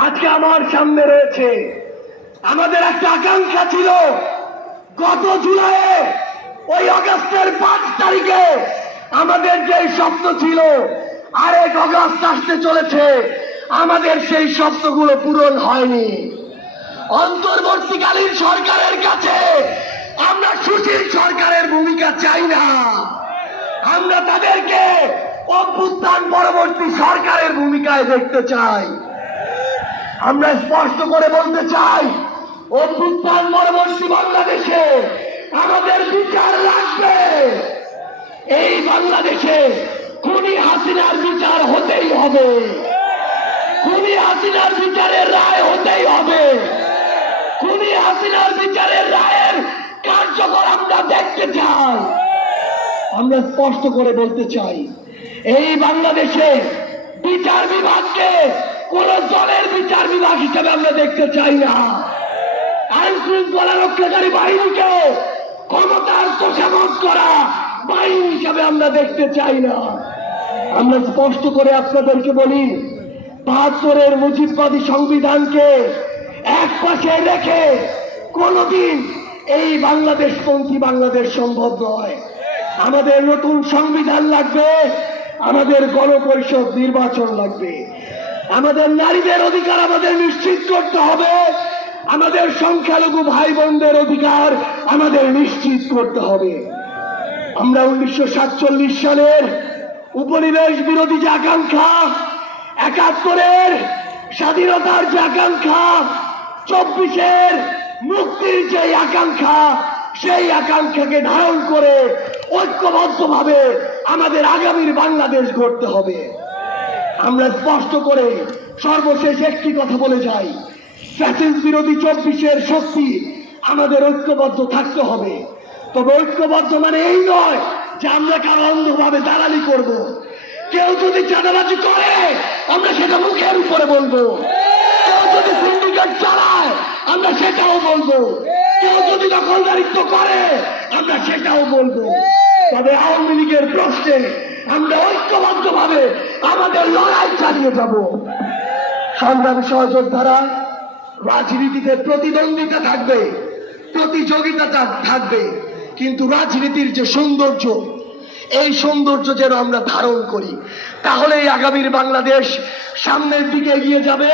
আজকে আমার সামনে রয়েছে। আমাদের একটা আকাঙ্ক্ষা ছিল। গত জুলাইয়ে, ওই অগস্টের পাঁচ তারিখে আমাদের যে স্বপ্ন ছিল, আরেক অগস্ট আসতে চলেছে। আমাদের সেই স্বপ্নগুলো পূরণ হয়নি। অন্তর্বর্তীকালীন সরকারের কাছে আমরা সুশীল সরকারের ভূমিকা চাই না। আমরা তাদেরকে অভ্যুত্থান পরবর্তী সরকারের ভূমিকায় দেখতে চাই। আমরা স্পষ্ট করে বলতে চাই, অভ্যুত্থান পরবর্তী বাংলাদেশে আমাদের বিচার লাগবে এই বাংলাদেশে খুনি হাসিনার বিচার হতেই হবে। খুনি হাসিনার বিচারের রায় হতেই হবে। খুনি হাসিনার বিচারের রায়ের কার্যকর আমরা দেখতে চাই। আমরা স্পষ্ট করে বলতে চাই, এই বাংলাদেশে বিচার বিভাগকে কোন দলের বিচার বিভাগ হিসেবে আমরা দেখতে চাই না। আইন শৃঙ্খলা রক্ষাকারী বাহিনীকে ক্ষমতার তোষামত করা বাহিনী হিসাবে আমরা দেখতে চাই না। আমরা স্পষ্ট করে আপনাদেরকে বলি, বাহাত্তরের মুজিববাদী সংবিধানকে এক পাশে রেখে কোনদিন এই বাংলাদেশপন্থী বাংলাদেশ সম্ভব নয়। আমাদের নতুন সংবিধান লাগবে, আমাদের গণপরিষদ নির্বাচন লাগবে। আমাদের নারীদের অধিকার আমাদের নিশ্চিত করতে হবে। আমাদের সংখ্যালঘু ভাই বোনদের অধিকার আমাদের নিশ্চিত করতে হবে। আমরা উনিশশো সাতচল্লিশ সালের উপনিবেশ বিরোধী যে আকাঙ্ক্ষা, একাত্তরের স্বাধীনতার যে আকাঙ্ক্ষা, চব্বিশের মুক্তির যে আকাঙ্ক্ষা, সেই আকাঙ্ক্ষাকে ধারণ করে ঐক্যবদ্ধভাবে আমাদের আগামীর বাংলাদেশ গড়তে হবে। আমরা স্পষ্ট করে সর্বশেষ একটি কথা বলে যাই। ফ্যাসিস বিরোধী চব্বিশের শক্তি আমাদের ঐক্যবদ্ধ থাকতে হবে। তবে ঐক্যবদ্ধ মানে এই নয় যে আমরা কারও অন্ধভাবে দালালি করব। কেউ যদি চাঁদাবাজি করে, আমরা সেটা মুখের উপরে বলব। কেউ যদি সিন্ডিকেট চালায়, আমরা সেটাও বলব। কেউ যদি দখলদারিত্ব করে, আমরা সেটাও বলব। তবে আওয়ামী লীগের প্রশ্নে আমরা ঐক্যবদ্ধ ভাবে আমাদের লড়াই চালিয়ে যাব। সংগ্রাম সহযোদ্ধারা রাজনীতিতে প্রতিদ্বন্দ্বিতা থাকবে প্রতিযোগিতা থাকবে, কিন্তু রাজনীতির যে সৌন্দর্য, এই সৌন্দর্য যেন আমরা ধারণ করি। তাহলেই আগামীর বাংলাদেশ সামনের দিকে এগিয়ে যাবে।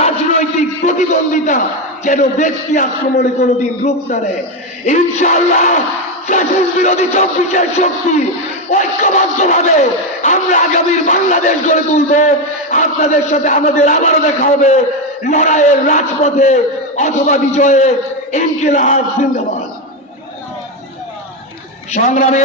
রাজনৈতিক প্রতিদ্বন্দ্বিতা যেন ব্যক্তি আক্রমণে কোনোদিন রূপ না নেয়। ইনশাআল্লাহ ফ্যাসিস বিরোধী চব্বিশের শক্তি ঐক্যবদ্ধভাবে আমরা আগামীর বাংলাদেশ গড়ে তুলব। আপনাদের সাথে আমাদের আবারও দেখা হবে লড়াইয়ের রাজপথে অথবা বিজয়ে ইনকিলাব, জিন্দাবাদ। সংগ্রামী